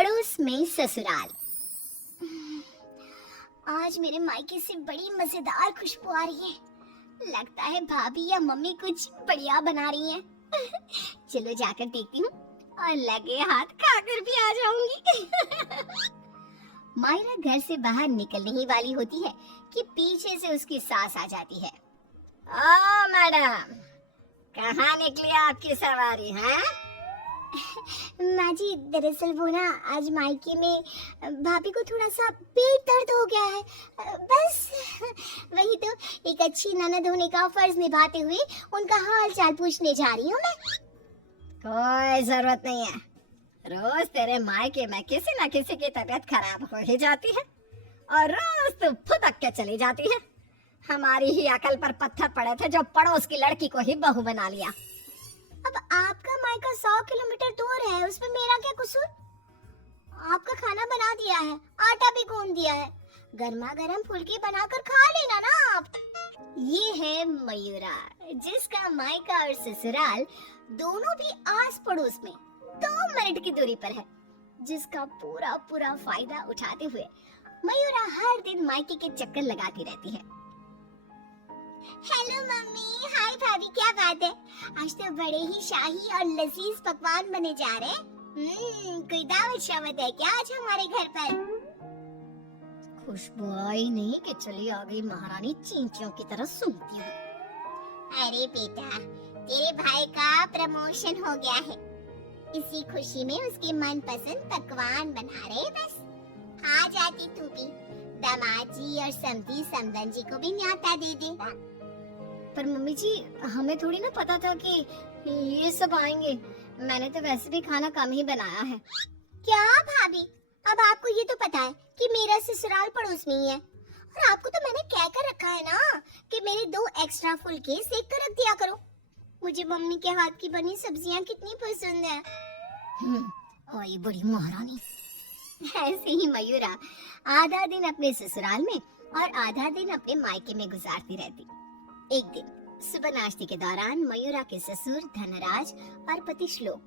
पड़ोस में ससुराल। आज मेरे मायके से बड़ी मजेदार खुशबू आ रही है। लगता है भाभी या मम्मी कुछ बढ़िया बना रही हैं। चलो जाकर देखती हूँ और लगे हाथ खाकर भी आ जाऊंगी। मायरा घर से बाहर निकलने ही वाली होती है कि पीछे से उसकी सास आ जाती है। ओ मैडम, कहाँ निकली आपकी सवारी है? माँ जी, दरअसल वो ना आज मायके में भाभी को थोड़ा सा पेट दर्द हो गया है। बस वही तो एक अच्छी ननद होने का फर्ज निभाते हुए उनका हाल चाल पूछने जा रही हूँ मैं। कोई जरूरत नहीं है, रोज तेरे मायके में किसी न किसी की तबीयत खराब हो ही जाती है और रोज तू फुदक के चली जाती है। हमारी ही अकल पर पत्थर पड़े थे जो पड़ोस की लड़की को ही बहू बना लिया। अब आपका मायका 100 किलोमीटर दूर है, उसमें मेरा क्या कसूर? आपका खाना बना दिया है, आटा भी गूंद दिया है, गर्मा गर्म फुल्की बनाकर खा लेना ना आप। ये है मयूरा, जिसका मायका और ससुराल दोनों भी आस पड़ोस में 2 मिनट की दूरी पर है, जिसका पूरा पूरा फायदा उठाते हुए मयूरा हर दिन मायके के चक्कर लगाती रहती है। हेलो मम्मी, हाय भाभी, क्या बात है? आज तो बड़े ही शाही और लजीज पकवान बने जा रहे हैं। कोई दावत शावत है क्या आज हमारे घर पर? खुशबू आई नहीं कि चली आ गई महारानी चींटियों की तरह सूंघती हुई। अरे बेटा, तेरे भाई का प्रमोशन हो गया है, इसी खुशी में उसके मनपसंद पकवान बना रहे। बस आ जाती तू भी, दामाद जी और समधी समदन जी को भी न्योता दे दे। पर मम्मी जी, हमें थोड़ी ना पता था कि ये सब आएंगे। मैंने तो वैसे भी खाना कम ही बनाया है। क्या भाभी, अब आपको ये तो पता है कि मेरा ससुराल पड़ोस में ही है, और आपको तो मैंने कह कर रखा है ना कि मेरे 2 एक्स्ट्रा फुलके सेक कर रख दिया करो। मुझे मम्मी के हाथ की बनी सब्जियां कितनी पसंद है। और ये बड़ी महारानी। ऐसे ही मयूरा आधा दिन अपने ससुराल में और आधा दिन अपने मायके में गुजारती रहती। एक दिन सुबह नाश्ते के दौरान मयूरा के ससुर धनराज और पति श्लोक।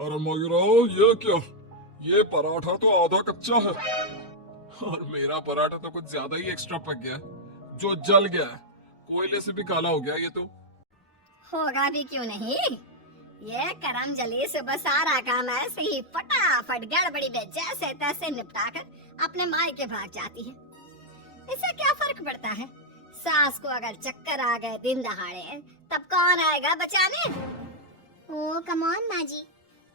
अरे मयूरा, ये क्या? ये पराठा तो आधा कच्चा है और मेरा पराठा तो कुछ ज्यादा ही एक्स्ट्रा पक गया, जो जल गया, कोयले से भी काला हो गया। ये तो होगा भी क्यों नहीं, ये करम जली सुबह सारा काम ऐसे ही फटाफट गड़बड़ी में जैसे तैसे निपटा कर अपने मायके भाग जाती है। इससे क्या फर्क पड़ता है? सास को अगर चक्कर आ गए दिन दहाड़े, तब कौन आएगा बचाने? ओ कम ऑन माँ जी,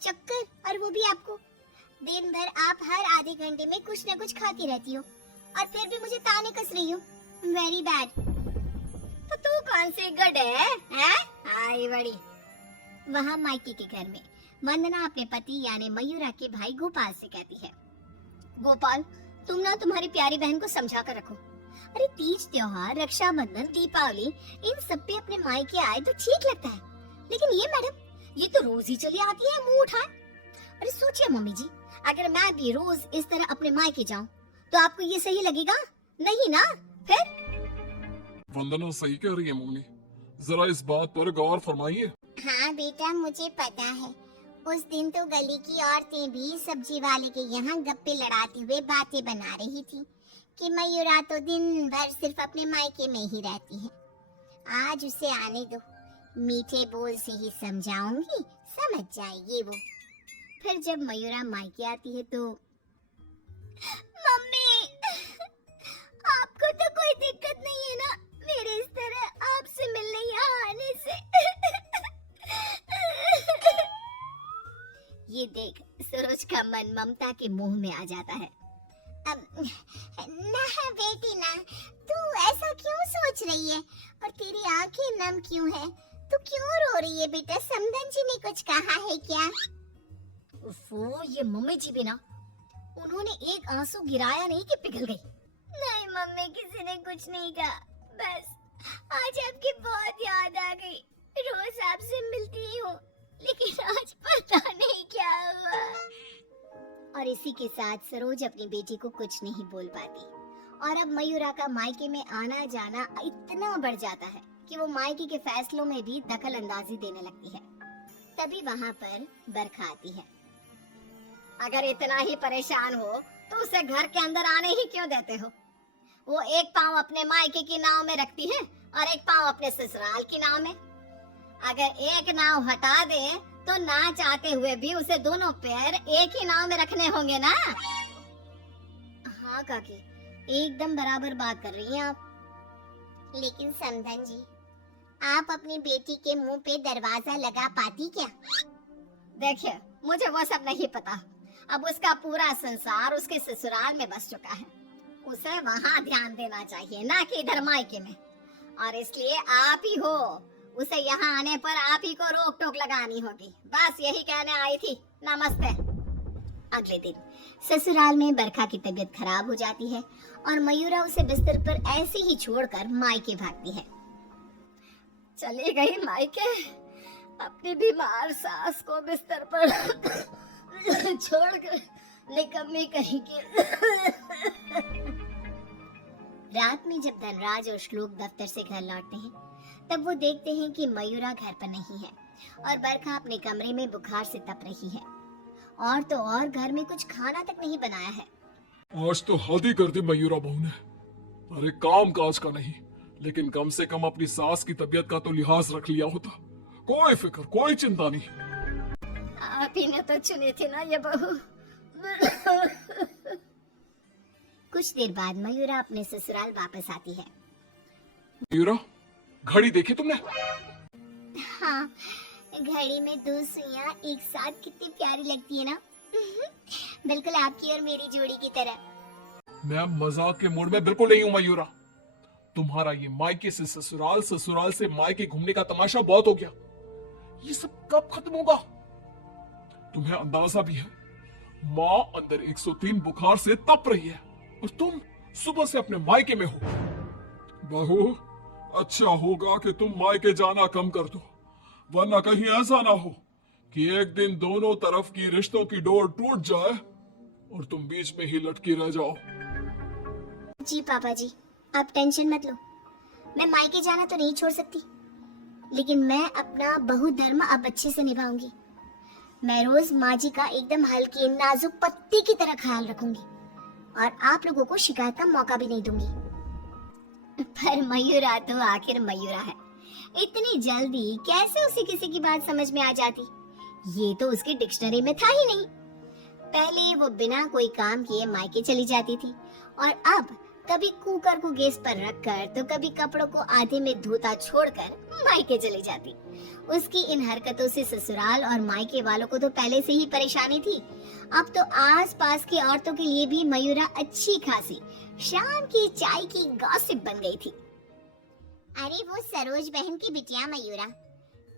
चक्कर, और वो भी आपको? दिन भर आप हर आधे घंटे में कुछ न कुछ खाती रहती हो और फिर भी मुझे ताने कस रही हो। Very bad. तो तू कौन सी गुड है? आई बड़ी। वहाँ मायके के घर में वंदना अपने पति यानी मयूरा के भाई गोपाल से कहती है, गोपाल, तुम ना तुम्हारी प्यारी बहन को समझा कर रखो। अरे तीज त्योहार, रक्षाबंधन, दीपावली, इन सब पे अपने मायके आए तो ठीक लगता है, लेकिन ये मैडम, ये तो रोज ही चली आती है मुंह उठाए। अरे सोचिए मम्मी जी, अगर मैं भी रोज इस तरह अपने मायके जाऊं तो आपको ये सही लगेगा? नहीं ना? फिर वंदना सही कह रही है मम्मी, जरा इस बात पर गौर फरमाइए। हाँ बेटा, मुझे पता है, उस दिन तो गली की औरतें भी सब्जी वाले के यहाँ गप्पे लड़ाते हुए बातें बना रही थी कि मयूरा तो दिन भर सिर्फ अपने मायके में ही रहती है। आज उसे आने दो, मीठे बोल से ही समझाऊंगी, समझ जाएगी वो। फिर जब मयूरा मायके आती है तो मम्मी, आपको तो कोई दिक्कत नहीं है ना मेरे इस तरह आपसे मिलने यहाँ आने से? ये देख सरोज का मन ममता के मुंह में आ जाता है। ना बेटी ना, तू ऐसा क्यों सोच रही है और तेरी आंखें नम क्यों है? तू क्यों रो रही है बेटा? समदन जी ने कुछ कहा है क्या? उफ़ो, ये मम्मी जी भी ना, उन्होंने एक आंसू गिराया नहीं कि पिघल गई। नहीं मम्मी, किसी ने कुछ नहीं कहा, बस आज आपकी बहुत याद आ गई। रोज आपसे मिलती ही हूँ, लेकिन आज पता नहीं क्या हुआ। और इसी के साथ सरोज अपनी बेटी को कुछ नहीं बोल पाती और अब मयूरा का मायके में आना जाना इतना बढ़ जाता है कि वो मायके के फैसलों में भी दखल अंदाजी देने लगती है। तभी वहाँ पर बरखा आती है अगर इतना ही परेशान हो तो उसे घर के अंदर आने ही क्यों देते हो? वो एक पाँव अपने मायके की नाव में रखती है और एक पाँव अपने ससुराल की नाव में। अगर एक नाव हटा दे तो ना चाहते हुए भी उसे दोनों पैर एक ही नाव में रखने होंगे ना। हाँ काकी, एकदम बराबर बात कर रही हैं आप। लेकिन समधन जी, आप अपनी बेटी के मुंह पे दरवाजा लगा पाती क्या? देखिए, मुझे वो सब नहीं पता। अब उसका पूरा संसार उसके ससुराल में बस चुका है। उसे वहाँ ध्यान देना चाहिए, ना कि इधर मायके में। और इसलिए आप ही हो, उसे यहाँ आने पर आप ही को रोक टोक लगानी होगी। बस यही कहने आई थी। नमस्ते। अगले दिन ससुराल में बरखा की तबीयत खराब हो जाती है और मयूरा उसे बिस्तर पर ऐसे ही छोड़कर मायके भागती है। चली गई मायके, अपनी बीमार सास को बिस्तर पर छोड़कर निकम्मी कहीं की। रात में जब धनराज और श्लोक दफ्तर से घर लौटते हैं, तब वो देखते हैं कि मयूरा घर पर नहीं है और बरखा अपने कमरे में बुखार से तप रही है। और तो और घर में कुछ खाना तक नहीं बनाया है। आज तो हल्दी कर दी मयूरा बहू ने। अरे काम काज का नहीं, लेकिन कम से कम अपनी सास की तबीयत का तो लिहाज रख लिया होता। कोई फिक्र, कोई चिंता नहीं। आप ही ने तो चुनी थी ना ये बहू। कुछ देर बाद मयूरा अपने ससुराल वापस आती है। मयूरा, घड़ी देखी तुमने? हाँ, घड़ी में 2 सुइयां एक साथ कितनी प्यारी लगती है ना। बिल्कुल आपकी और मेरी जोड़ी की तरह। मैं मजाक के मूड में बिल्कुल नहीं हूँ मयूरा। तुम्हारा ये मायके से ससुराल, ससुराल से मायके घूमने का तमाशा बहुत हो गया। ये सब कब खत्म होगा? तुम्हें अंदाजा भी है, माँ अंदर 103 बुखार से तप रही है और तुम सुबह से अपने मायके में हो। बहू, अच्छा होगा कि तुम मायके जाना कम कर दो, वरना कहीं ऐसा ना हो कि एक दिन दोनों तरफ की रिश्तों की डोर टूट जाए और तुम बीच में ही लटकी रह जाओ। जी पापा जी, आप टेंशन मत लो। मैं मायके जाना तो नहीं छोड़ सकती, लेकिन मैं अपना बहु धर्म अब अच्छे से निभाऊंगी। मैं रोज माँ जी का एकदम हल्की नाजुक पत्ती की तरह ख्याल रखूंगी और आप लोगों को शिकायत का मौका भी नहीं दूंगी। पर मयूरा तो आखिर मयूरा है, इतनी जल्दी कैसे उसे किसी की बात समझ में आ जाती? ये तो उसकी डिक्शनरी में था ही नहीं। पहले वो बिना कोई काम किए मायके चली जाती थी और अब कभी कुकर को गैस पर रखकर तो कभी कपड़ों को आधे में धोता छोड़कर मायके चली जाती। उसकी इन हरकतों से ससुराल और मायके वालों को तो पहले से ही परेशानी थी। अब तो आस-पास की औरतों के लिए भी मयूरा अच्छी खासी शाम की चाय की गॉसिप बन गई थी। अरे वो सरोज बहन की बिटिया मयूरा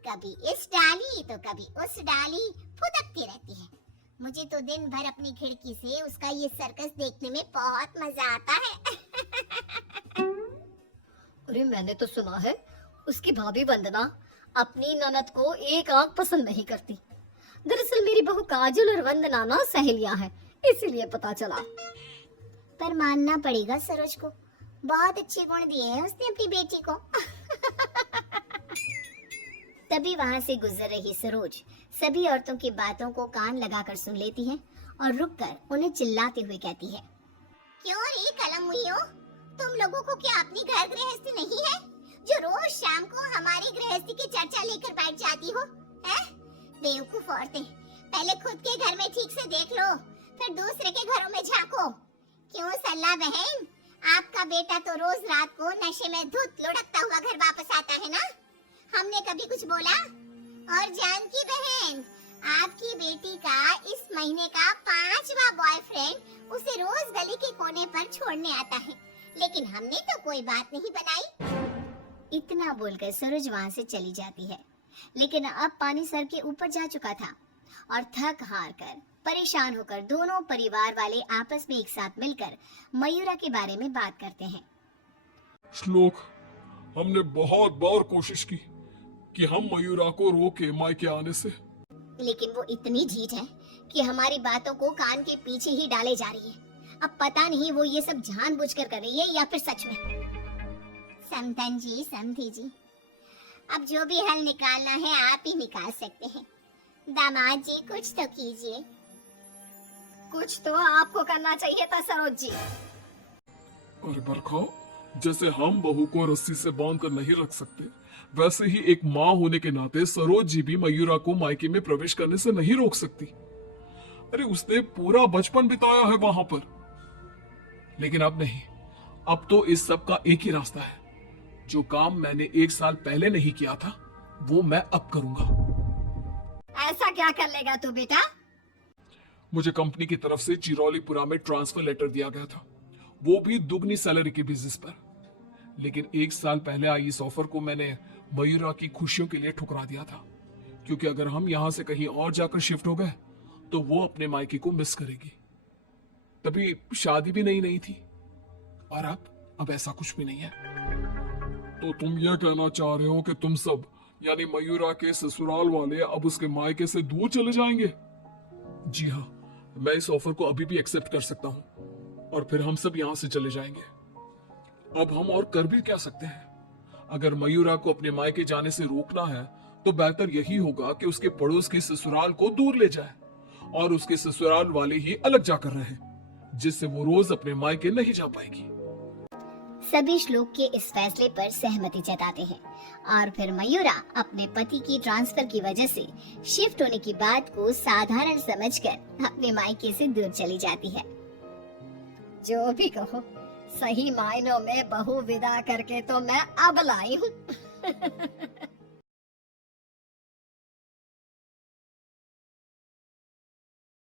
कभी इस डाली तो कभी उस डाली फुदकती रहती है। मुझे तो दिन भर अपनी खिड़की से उसका ये सर्कस देखने में बहुत मजा आता है। अरे मैंने तो सुना है उसकी भाभी वंदना अपनी ननद को एक आंख पसंद नहीं करती। दरअसल मेरी बहू काजल और वंदना ना सहेलियां हैं, इसीलिए पता चला। पर मानना पड़ेगा सरोज को, बहुत अच्छे गुण दिए हैं उसने अपनी बेटी को। तभी वहाँ से गुजर रही सरोज सभी औरतों की बातों को कान लगाकर सुन लेती है और रुककर उन्हें चिल्लाते हुए कहती है, क्यों रे कलम हुईयो, तुम लोगों को क्या अपनी घर गृहस्थी नहीं है जो रोज शाम को हमारी गृहस्थी की चर्चा लेकर बैठ जाती हो? हैं? बेवकूफ औरतें, पहले खुद के घर में ठीक से देख लो, फिर दूसरे के घरों में झांको। क्यों सल्ला बहन, आपका बेटा तो रोज रात को नशे में धुत लुढ़कता हुआ घर वापस आता है ना? हमने कभी कुछ बोला? और जानकी बहन, आपकी बेटी का इस महीने का 5वां बॉयफ्रेंड उसे रोज गली के कोने पर छोड़ने आता है, लेकिन हमने तो कोई बात नहीं बनाई। इतना बोलकर सरोज वहाँ से चली जाती है, लेकिन अब पानी सर के ऊपर जा चुका था और थक हार कर परेशान होकर दोनों परिवार वाले आपस में एक साथ मिलकर मयूरा के बारे में बात करते हैं। श्लोक, हमने बहुत बार कोशिश की कि हम मयूरा को रोके मायके आने से, लेकिन वो इतनी ढीठ है कि हमारी बातों को कान के पीछे ही डाले जा रही है। अब पता नहीं वो ये सब जानबूझकर कर रही है या फिर सच में। समधन जी, समधी जी, अब जो भी हल निकालना है आप ही निकाल सकते हैं। दामाद जी कुछ तो कीजिए। कुछ तो आपको करना चाहिए था सरोज जी। अरे बरखा, जैसे हम बहू को रस्सी से बांध कर नहीं रख सकते, वैसे ही एक माँ होने के नाते सरोज जी भी मयूरा को मायके में प्रवेश करने से नहीं रोक सकती। अरे उसने पूरा बचपन बिताया है वहां पर। लेकिन अब नहीं, अब तो इस सब का एक ही रास्ता है। जो काम मैंने 1 साल पहले नहीं किया था, वो मैं अब करूंगा। ऐसा क्या कर लेगा तू बेटा? मुझे कंपनी की तरफ से चिरौलीपुरा में ट्रांसफर लेटर दिया गया था, वो भी दुगनी सैलरी के बेसिस पर। लेकिन 1 साल पहले आई इस ऑफर को मैंने मयूरा की खुशियों के लिए ठुकरा दिया था, क्योंकि अगर हम यहां से कहीं और जाकर शिफ्ट हो गए तो वो अपने मायके को मिस करेगी। तभी शादी भी नहीं थी, और अब ऐसा कुछ भी नहीं है। तो तुम ये कहना चाह रहे हो कि तुम सब, यानी मयूरा के ससुराल वाले, अब उसके मायके से दूर चले जाएंगे? जी हाँ, मैं इस ऑफर को अभी भी एक्सेप्ट कर सकता हूँ, और फिर हम सब यहाँ से चले जाएंगे। अब हम और कर भी क्या सकते हैं? अगर मयूरा को अपने मायके जाने से रोकना है तो बेहतर यही होगा कि उसके पड़ोस के ससुराल को दूर ले जाए और उसके ससुराल वाले ही अलग जाकर रहें, जिससे वो रोज अपने मायके नहीं जा पाएगी। सभी श्लोक के इस फैसले पर सहमति जताते हैं और फिर मयूरा अपने पति की ट्रांसफर की वजह से शिफ्ट होने की बात को साधारण समझकर अपने मायके से दूर चली जाती है। जो भी कहो, सही मायनों में बहू विदा करके तो मैं अब लाई हूँ।